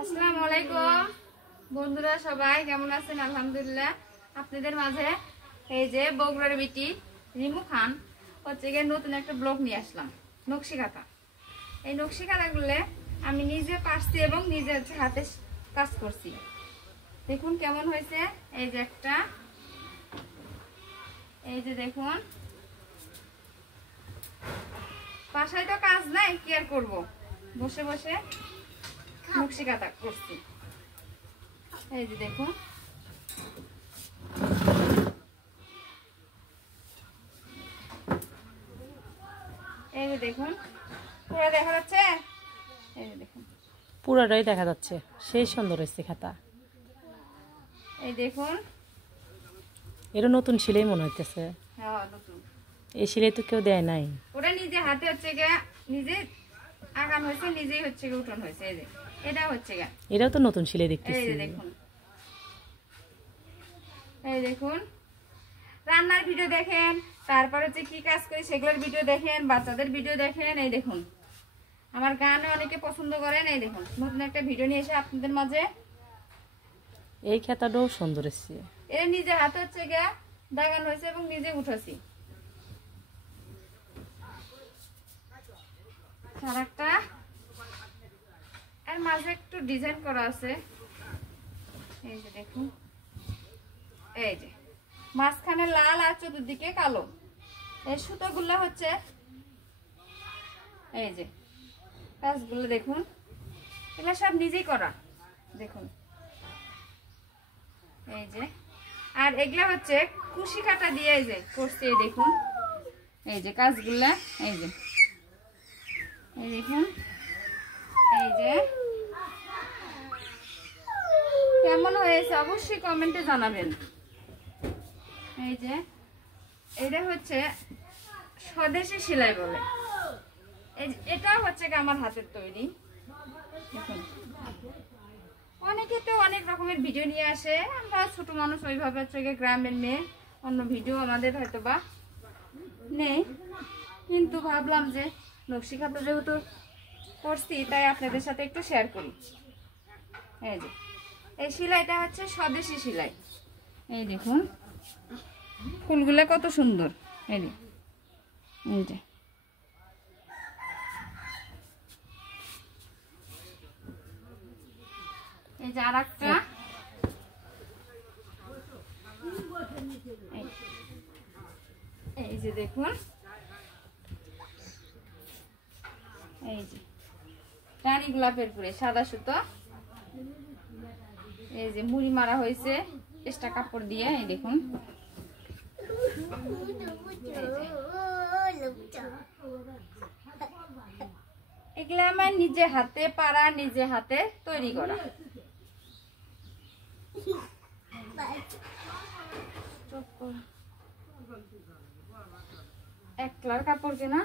আসসালামু আলাইকুম বন্ধুরা, সবাই কেমন আছেন? আলহামদুলিল্লাহ। আপনাদের মাঝে এই যে বগুড়ার বিটি রিমু খান হচ্ছে গিয়ে নতুন একটা ব্লগ নিয়ে আসলাম, নকশি কাঁথা। এই নকশি কাঁথাগুলো আমি নিজে পারছি এবং নিজে হাতে কাজ করছি। দেখুন কেমন হয়েছে। এই যে একটা, এই যে দেখুন, বাসায় তো কাজ নাই, কি আর করবো, বসে বসে নকশি কাঁথা করছি। এই যে দেখুন, এই যে দেখুন, পুরো দেখা যাচ্ছে। এই যে দেখুন, পুরোটাই দেখা যাচ্ছে, সেই সুন্দর হয়েছে খাতা। এই দেখুন, এটা নতুন সেলাই মনে হইতেছে। হ্যাঁ নতুন। এই সেলাই তো কেউ দেয় নাই। ওটা নিজে হাতে হচ্ছে গিয়ে নিজে আগান হয়েছে, নিজেই হচ্ছে গিয়ে উঠোন হয়েছে। এই যে এটা হচ্ছে গিয়ে, এটাও তো নতুন সেলাই এই দেখতেছি। যে দেখুন, এই দেখুন, রান্নার ভিডিও দেখেন, তারপর হচ্ছে কি কাজ করি সেগুলোর ভিডিও দেখেন, বাচ্চাদের ভিডিও দেখেন। এই দেখুন, আমার গানও অনেকে পছন্দ করেন। এই দেখুন, নতুন একটা ভিডিও নিয়ে এসে আপনাদের মাঝে। এই খাতাটাও সুন্দর হয়েছে। এটা নিজে হাতে হচ্ছে গিয়ে দাগান হয়েছে এবং নিজে উঠেছি। আর একটা এর মাঝে একটু ডিজাইন করা আছে। এই যে দেখুন, এই যে মাঝখানে লাল আর চতুর্দিকে কালো। এই সুতোগুলো হচ্ছে, এই যে কাজগুলো দেখুন, এগুলো সব নিজেই করা। দেখুন, এই যে, আর এগুলা হচ্ছে কুশি কাটা দিয়ে এই যে করছে। এই দেখুন, এই যে কাজগুলা, এই যে, এই দেখুন, এই যে কেমন হয়েছে অবশ্যই কমেন্টে জানাবেন। এই যে এটা হচ্ছে স্বদেশি সেলাই বলে। এটা হচ্ছে আমার হাতের তৈরি। দেখুন, অনেকে তো অনেক রকমের ভিডিও নিয়ে আসে, আমরা ছোট মানুষ, ওইভাবে হচ্ছে গ্রামের মেয়ে, অন্য ভিডিও আমাদের হয়তো বা নেই, কিন্তু ভাবলাম যে নকশি কাঁথা যেহেতু করছি, তাই আপনাদের সাথে একটু শেয়ার করি। এই যে এই সেলাইটা হচ্ছে স্বদেশি সেলাই। এই দেখুন ফুলগুলো কত সুন্দর। এই যে, এই যে, এই যে আর একটা, এই যে দেখুন, এই যে রানী গোলাপের পুরে সাদা সুতো, এই যে মুড়ি মারা হয়েছে এক্সট্রা কাপড় দিয়ে। এই দেখুন, এগুলো আমার নিজে হাতে পারা, নিজে হাতে তৈরি করা। একলার কাপড় কেনা।